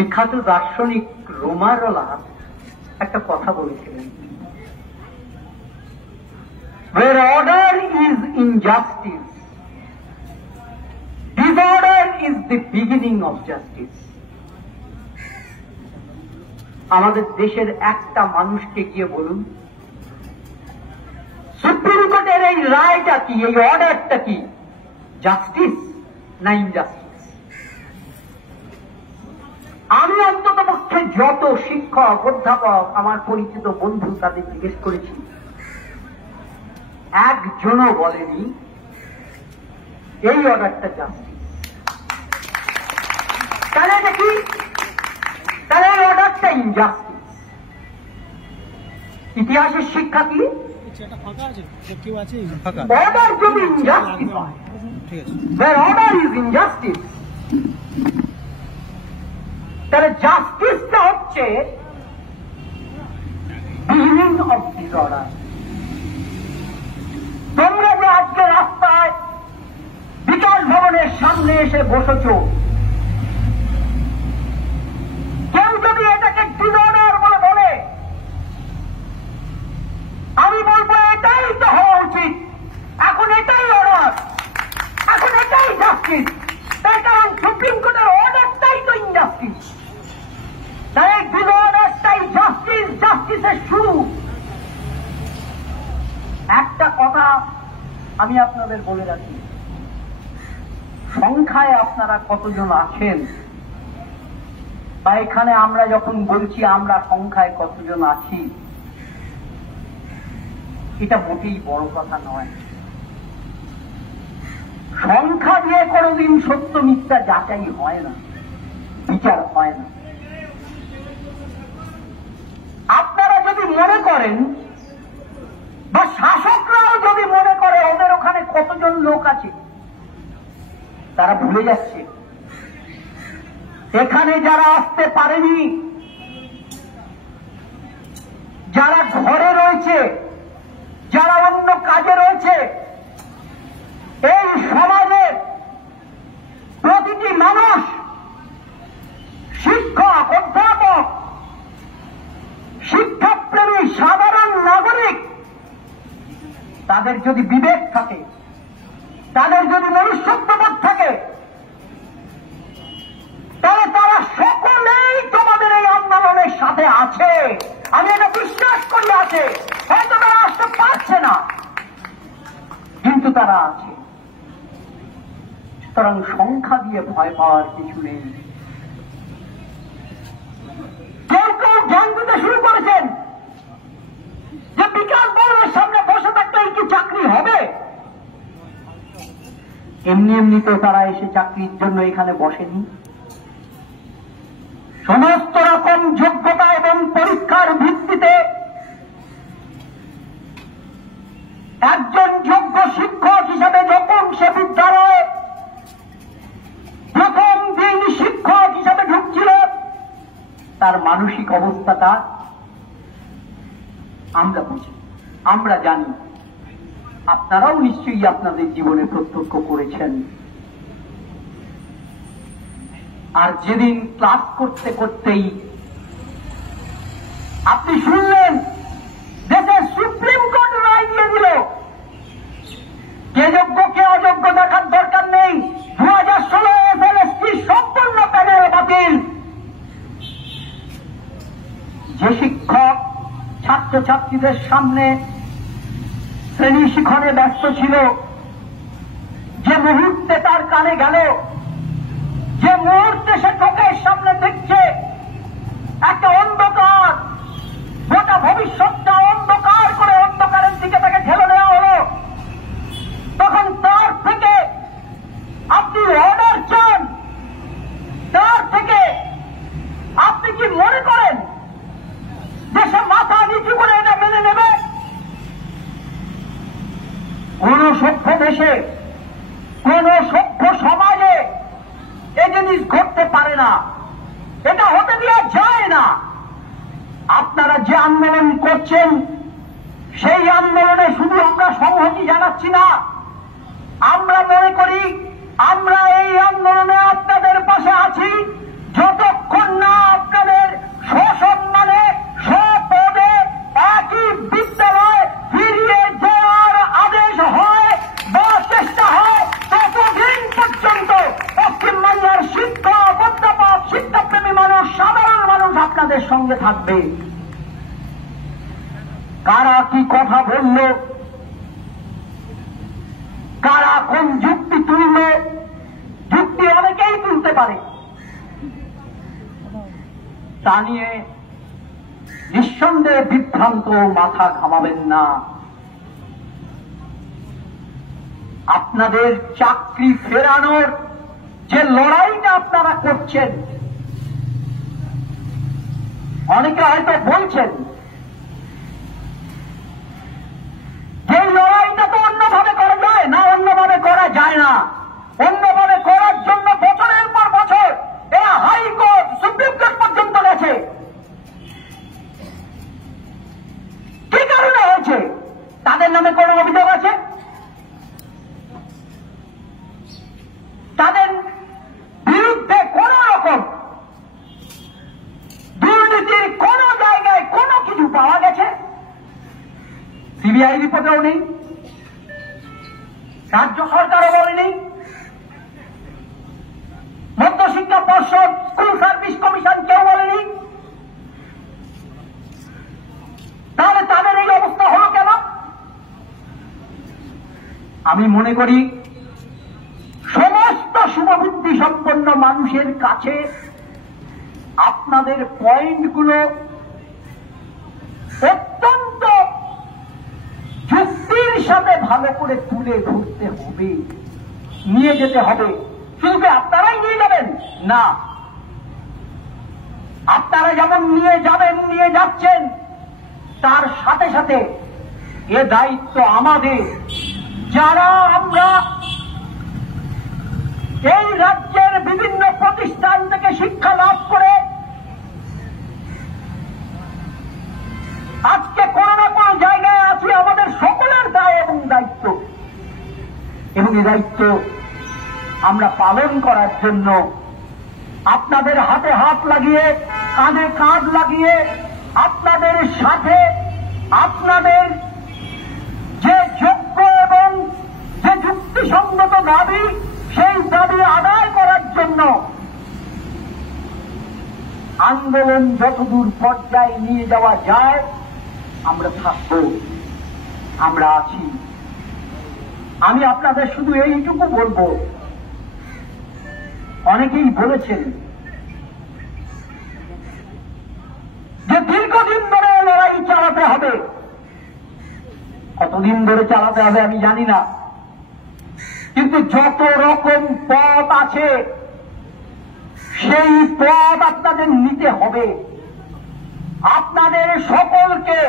বিখ্যাত দার্শনিক রোমারোলা একটা কথা বলেছিলেন, where order is injustice, disorder is the beginning of justice. আমাদের দেশের একটা মানুষকে গিয়ে বলুন সুপ্রিম কোর্টের এই রায়টা কি, এই অর্ডারটা কি, জাস্টিস না ইনজাস্টিস? আমি অন্তত পক্ষে যত শিক্ষক অধ্যাপক আমার পরিচিত বন্ধু তাদের জিজ্ঞেস করেছি, একজনও বলেনি এই অর্ডারটা জাস্টিস। তাহলে এটা কি? তাহলে এই অর্ডারটা ইনজাস্টিস। ইতিহাসের শিক্ষা কি? অর্ডার যদি ইনজাস্টিস হয়, অর্ডার ইজ ইনজাস্টিস, তাহলে জাস্টিসটা হচ্ছে বিগিনিং অফ ডিসঅর্ডার। তোমরা যে আজকে রাস্তায় বিকাশ ভবনের সামনে এসে বসেছ, কেউ যদি এটাকে ডিসঅর্ডার বলে বলে, আমি বলবো এটাই তো হওয়া উচিত। এখন এটাই অর্ডার, এখন এটাই জাস্টিস। তাই কারণ সুপ্রিম কোর্টের অর্ডারটাই তো ইনজাস্টিস, তাই ডিসঅর্ডারটাই জাস্টিস, জাস্টিসের শুরু। একটা কথা আমি আপনাদের বলে রাখি, সংখ্যায় আপনারা কতজন আছেন বা এখানে আমরা যখন বলছি আমরা সংখ্যায় কতজন আছি, এটা মোটেই বড় কথা নয়। সংখ্যা দিয়ে কোনদিন সত্য মিথ্যা যাচাই হয় না, বিচার হয় না। আপনারা যদি মনে করেন বা শাসকরাও যদি মনে করে ওদের ওখানে কতজন লোক আছে, তারা ভুলে যাচ্ছে এখানে যারা আসতে পারেনি, যারা ঘরে রয়েছে, যারা অন্য কাজে রয়েছে, এই সমাজের প্রতিটি মানুষ, শিক্ষক অধ্যাপক, শিক্ষাপ্রেমী সাধারণ নাগরিক, তাদের যদি বিবেক থাকে, তাদের যদি মনুষ্যত্ববোধ থাকে, তাহলে তারা সকলেই তোমাদের এই আন্দোলনের সাথে আছে। আমি এটা বিশ্বাস করি আছে। হয়তো তারা আসতে পারছে না, কিন্তু তারা আছে। সুতরাং সংখ্যা দিয়ে ভয় পাওয়ার কিছু নেই। কেউ কেউ জ্ঞান দিতে শুরু করেছেন যে বিকাশ ভবনের সামনে বসে থাকলে কি চাকরি হবে? এমনি এমনি তো তারা এসে চাকরির জন্য এখানে বসেনি। সমস্ত রকম যোগ্যতা এবং পরীক্ষার ভিত্তিতে একজন যোগ্য শিক্ষক হিসেবে যখন সে বিদ্যালয়ে প্রথম দিন শিক্ষক হিসেবে ঢুকছিল, তার মানসিক অবস্থাটা আমরা বুঝি, আমরা জানি। আপনারাও নিশ্চয়ই আপনাদের জীবনে প্রত্যক্ষ করেছেন। আর যেদিন ক্লাস করতে করতেই আপনি শুনলেন দেশের সুপ্রিম কোর্ট রায় দিয়ে দিল, কে যোগ্য কে অযোগ্য দেখার দরকার নেই, 2016 এসএলএসটি সম্পূর্ণ প্যানেল বাতিল। যে শিক্ষক ছাত্রছাত্রীদের সামনে শ্রেণী শিক্ষণে ব্যস্ত ছিল, যে মুহূর্তে তার কানে গেল, যে মুহূর্তে সে চোখের সামনে দেখছে একটা অন্ধকার, গোটা ভবিষ্যৎটা অন্ধকার করে অন্ধকারের দিকে তাকে ঠেলে দেওয়া হলো, তখন তার থেকে আপনি অর্ডার চান, তার থেকে আপনি কি মনে করেন যে সে মাথা নিচু করে এটা মেনে নেবে? কোন সভ্য দেশে, কোন সভ্য সমাজে এ জিনিস ঘটতে পারে না, এটা হতে দেওয়া যায় না। আপনারা যে আন্দোলন করছেন সেই আন্দোলনে শুধু আমরা সংহতি জানাচ্ছি না, আমরা মনে করি আমরা এই আন্দোলনে আপনাদের পাশে আছি যতক্ষণ না আপনাদের সঙ্গে থাকবে। কারা কি কথা বলল, কারা কোন যুক্তি তুলল, যুক্তি অনেকেই তুলতে পারে, তা নিয়ে নিঃসন্দেহে বিভ্রান্ত মাথা ঘামাবেন না। আপনাদের চাকরি ফেরানোর যে লড়াইটা আপনারা করছেন, অনেকে হয়তো বলছেন যে লড়াইটা তো অন্যভাবে করা যায় না, অন্যভাবে করা যায় না। অন্যভাবে করার জন্য বছরের পর বছর এরা হাইকোর্ট, সুপ্রিম কোর্ট পর্যন্ত গেছে। কি কারণে হয়েছে? তাদের নামে কোন অভিযোগ আছে? তাদের বিরুদ্ধে কোন রকম দুর্নীতির কোন জায়গায় কোন কিছু পাওয়া গেছে? সিবিআই রিপোর্টেও নেই, রাজ্য সরকারও বলেনি, মধ্যশিক্ষা পর্ষদ, স্কুল সার্ভিস কমিশন কেউ বলেনি। তাহলে তাদের এই অবস্থা হলো কেন? আমি মনে করি সমস্ত শুভবুদ্ধি সম্পন্ন মানুষের কাছে আপনাদের পয়েন্টগুলো অত্যন্ত যুক্তির সাথে ভালো করে তুলে ধরতে হবে, নিয়ে যেতে হবে। শুধু আপনারাই নিয়ে যাবেন না, আপনারা যেমন নিয়ে যাবেন, নিয়ে যাচ্ছেন, তার সাথে সাথে এ দায়িত্ব আমাদের, যারা আমরা এই রাজ্যের বিভিন্ন প্রতিষ্ঠান থেকে শিক্ষা লাভ করে আজকে কোনো না কোনো জায়গায় আছি, আমাদের সকলের দায় এবং দায়িত্ব। এবং এই দায়িত্ব আমরা পালন করার জন্য আপনাদের হাতে হাত লাগিয়ে, কাঁধে কাঁধ লাগিয়ে, আপনাদের সাথে আপনাদের যে যোগ্য এবং যে যুক্তিসঙ্গত দাবি, সেই দাবি আদায় করার জন্য আন্দোলন যতদূর পর্যায়ে নিয়ে যাওয়া যায় আমরা থাকব, আমরা আছি। আমি আপনাদের শুধু এইটুকু বলবো, অনেকেই বলেছেন যে দীর্ঘদিন ধরে লড়াই চালাতে হবে। কতদিন ধরে চালাতে হবে আমি জানি না, কিন্তু যত রকম পথ আছে সেই পথ আপনাদের নিতে হবে। আপনাদের সকলকে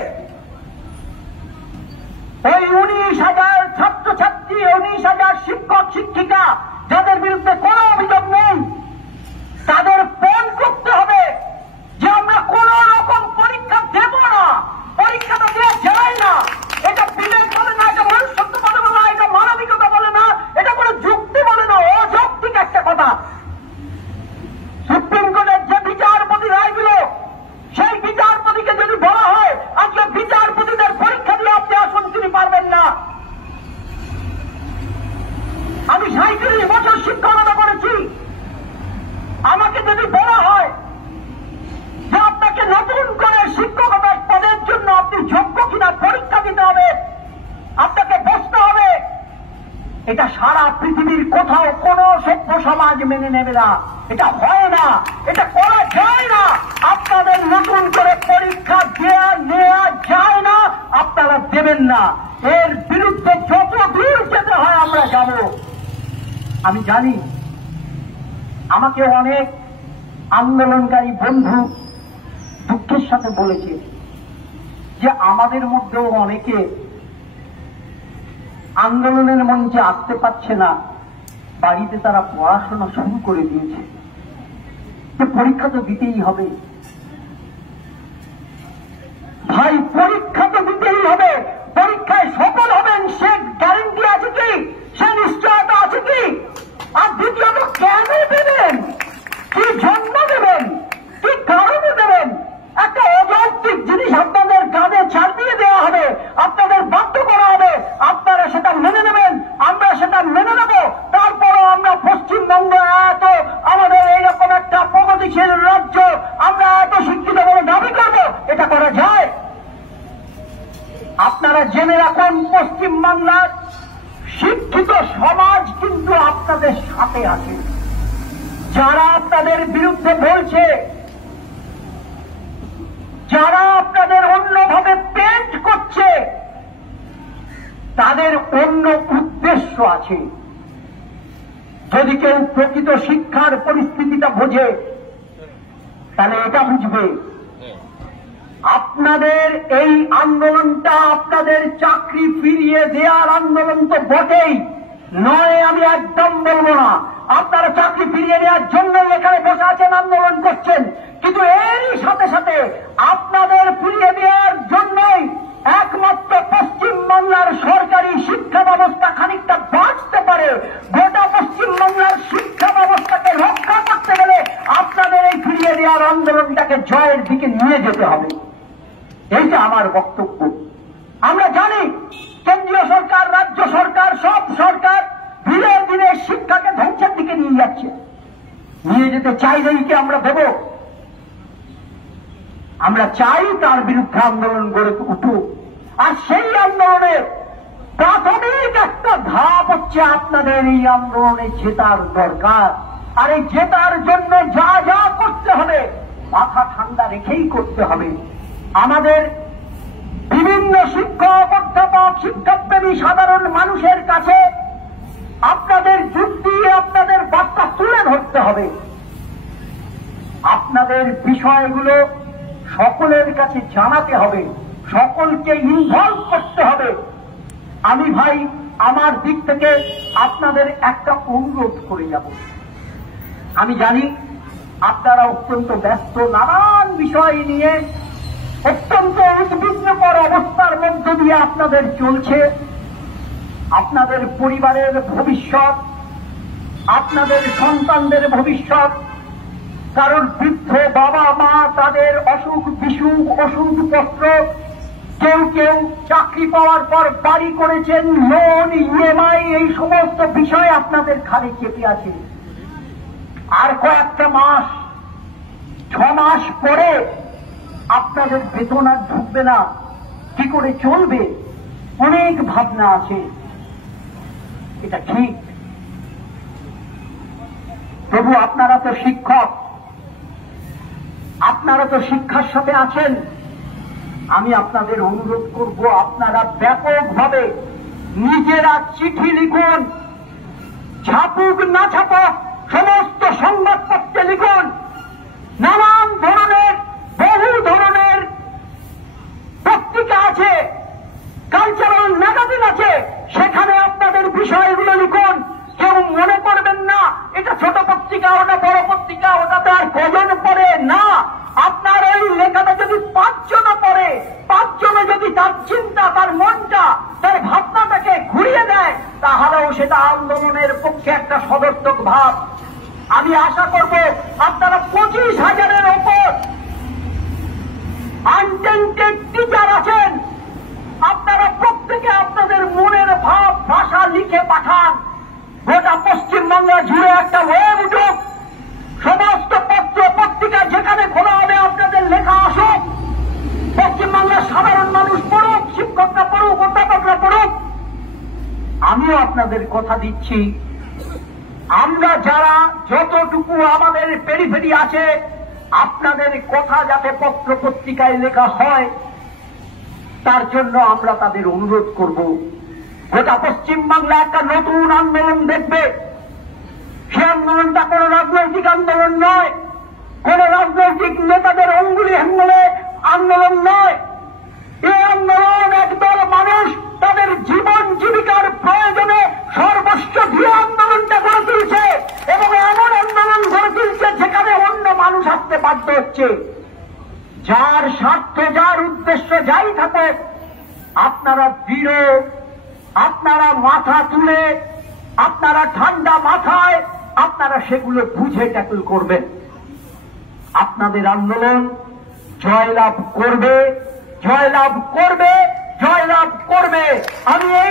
ওই 19,000 ছাত্রছাত্রী, 19,000 শিক্ষক শিক্ষিকা যাদের বিরুদ্ধে কোনো অভিযোগ নেই, তাদের পণ করতে হবে যে আমরা কোন রকম পরীক্ষা দেব না, পরীক্ষাটা দেওয়া যায় না। এটা বিবেক বলে না, এটা মনুষ্যত্ব বলে না, এটা মানবিকতা বলে না, এটা কোনো যুক্তি বলে না, অযৌক্তিক একটা কথা। সুপ্রিম কোর্টের যে বিচারপতি রায় দিল, সেই বিচারপতিকে যদি বলা হয় আজকে বিচারপতিদের পরীক্ষা দিয়ে আপনি আসুন, তিনি পারবেন না। আমি 37 বছর শিক্ষকতা করেছি, আমাকে যদি বলা হয় যে আপনাকে নতুন করে শিক্ষকতার পদের জন্য আপনি যোগ্য কিনা পরীক্ষা দিতে হবে, আপনাকে বসতে হবে, এটা সারা পৃথিবীর কোথাও কোন সভ্য সমাজ মেনে নেবে না, এটা হয় না, এটা করা যায় না। আপনাদের নতুন করে পরীক্ষা নেওয়া যায় না, আপনারা দেবেন না। এর বিরুদ্ধে যত দূর যেতে হয় আমরা যাব। আমি জানি আমাকে অনেক আন্দোলনকারী বন্ধু দুঃখের সাথে বলেছে যে আমাদের মধ্যেও অনেকে আন্দোলনের মঞ্চে আসতে পারছে না, বাড়িতে তারা পড়াশোনা শুরু করে দিয়েছে, যে পরীক্ষা তো দিতেই হবে। ভাই, পরীক্ষা তো দিতেই হবে। পরীক্ষায় সফল হবেন সে গ্যারেন্টি আছে কি? সে নিশ্চয়তা আছে কি? আর দ্বিতীয়ত কেন দেবেন, কি জন্য দেবেন, কি কারণে দেবেন? একটা অযৌক্তিক জিনিস আপনাদের কাঁধে চাপিয়ে দেওয়া হবে, আপনাদের বাধ্য করা হবে, আপনারা সেটা মেনে নেবেন, আমরা সেটা মেনে নেব। তারপরও আমরা পশ্চিমবঙ্গ এত আমাদের এইরকম একটা প্রগতিশীল রাজ্য, আমরা এত শিক্ষিত বাংলার শিক্ষিত সমাজ কিন্তু আপনাদের সাথে আছে। যারা আপনাদের বিরুদ্ধে বলছে, যারা আপনাদের অন্যভাবে পেন্ট করছে, তাদের অন্য উদ্দেশ্য আছে। যদি কেউ প্রকৃত শিক্ষার পরিস্থিতিটা বোঝে, তাহলে এটা বুঝবে আপনাদের এই আন্দোলনটা আপনাদের চাকরি ফিরিয়ে দেওয়ার আন্দোলন তো বটেই নয়, আমি একদম বলবো না। আপনারা চাকরি ফিরিয়ে নেওয়ার জন্য এখানে বসে আছেন, আন্দোলন করছেন, কিন্তু এরই সাথে সাথে আপনাদের ফিরিয়ে দেওয়ার জন্যই একমাত্র পশ্চিমবাংলার সরকারি শিক্ষা ব্যবস্থা খানিকটা বাঁচতে পারে। গোটা পশ্চিমবাংলার শিক্ষা ব্যবস্থাকে রক্ষা করতে গেলে আপনাদের এই ফিরিয়ে দেওয়ার আন্দোলনটাকে জয়ের দিকে নিয়ে যেতে হবে। এইটা আমার বক্তব্য। আমরা জানি কেন্দ্রীয় সরকার, রাজ্য সরকার, সব সরকার ধীরে ধীরে শিক্ষাকে ধ্বংসের দিকে নিয়ে যাচ্ছে। নিয়ে যেতে চাইলেই কি আমরা দেব? আমরা চাই তার বিরুদ্ধে আন্দোলন গড়ে উঠুক। আর সেই আন্দোলনের প্রাথমিক একটা ধাপ হচ্ছে আপনাদের এই আন্দোলনে জেতার দরকার। আর এই জেতার জন্য যা যা করতে হবে মাথা ঠান্ডা রেখেই করতে হবে। আমাদের বিভিন্ন শিক্ষক, অধ্যাপক, শিক্ষাপ্রেমী সাধারণ মানুষের কাছে আপনাদের যুক্তি, আপনাদের বার্তা তুলে ধরতে হবে। আপনাদের বিষয়গুলো সকলের কাছে জানাতে হবে, সকলকে ইনভলভ করতে হবে। আমি ভাই আমার দিক থেকে আপনাদের একটা অনুরোধ করে যাব। আমি জানি আপনারা অত্যন্ত ব্যস্ত, নানান বিষয় নিয়ে অত্যন্ত উদ্বিগ্নকর অবস্থার মধ্য দিয়ে আপনাদের চলছে। আপনাদের পরিবারের ভবিষ্যৎ, আপনাদের সন্তানদের ভবিষ্যৎ, কারণ বৃদ্ধ বাবা মা, তাদের অসুখ বিসুখ, ওষুধপত্র, কেউ কেউ চাকরি পাওয়ার পর বাড়ি করেছেন, লোন, ইএমআই, এই সমস্ত বিষয় আপনাদের ঘাড়ে চেপে আছে। আর কয়েকটা মাস, 6 মাস পরে আপনাদের বেতন আর ঢুকবে না, কি করে চলবে? অনেক ভাবনা আছে। এটা ঠিক। প্রভু, আপনারা তো শিক্ষক, আপনারা তো শিক্ষার সাথে আছেন। আমি আপনাদের অনুরোধ করব, আপনারা ব্যাপকভাবে নিজেরা চিঠি লিখুন, ছাপুক না ছাপুক সমস্ত সংবাদপত্রে লিখুন। নানান ধরনের, বহু ধরনের পত্রিকা আছে, কালচারাল ম্যাগাজিন আছে, সেখানে আপনাদের বিষয়গুলো লিখুন। কেউ মনে করবেন না এটা ছোট পত্রিকা, ওটা বড় পত্রিকা, ওটাতে আর কজন পড়ে না। আপনার ওই লেখাটা যদি 5 জনে পড়ে, 5 জনে যদি তার চিন্তা, তার মনটা, তার ভাবনাটাকে ঘুরিয়ে দেয়, তাহলেও সেটা আন্দোলনের পক্ষে একটা সদর্থক ভাব। আমি আশা করব আপনারা 25,000-এর ওপর আনটেন্টেড টিচার আছেন, আপনারা প্রত্যেকে আপনাদের মনের ভাব ভাষা লিখে পাঠান। গোটা পশ্চিমবঙ্গ জুড়ে একটা ওয়েব উঠুক, সমস্ত পত্র পত্রিকা যেখানে খোলা হবে আপনাদের লেখা আসুক, পশ্চিমবাংলার সাধারণ মানুষ পড়ুক, শিক্ষকরা পড়ুক, অধ্যাপকরা পড়ুক। আমিও আপনাদের কথা দিচ্ছি, আমরা যারা যতটুকু আমাদের পেরিফেরি আছে, আপনাদের কথা যাতে পত্র পত্রিকায় লেখা হয় তার জন্য আমরা তাদের অনুরোধ করব। গোটা পশ্চিমবাংলা একটা নতুন আন্দোলন দেখবে। সে আন্দোলনটা কোন রাজনৈতিক আন্দোলন নয়, কোন রাজনৈতিক নেতাদের অঙ্গুলি হেঙ্গলে আন্দোলন নয়। এই আন্দোলন একদল মানুষ তাদের জীবন জীবিকার প্রয়োজনে সর্বস্ব দিয়ে আন্দোলনটা গড়ে তুলছে, এবং এমন আন্দোলন গড়ে তুলছে যেখানে অন্য মানুষ আসতে বাধ্য হচ্ছে। যার স্বার্থ, যার উদ্দেশ্য যাই থাকে, আপনারা দৃঢ়, আপনারা মাথা তুলে, আপনারা ঠান্ডা মাথায় আপনারা সেগুলো বুঝে ট্যাকল করবেন। আপনাদের আন্দোলন জয়লাভ করবে, জয়লাভ করবে, জয়লাভ করবে। আমি এই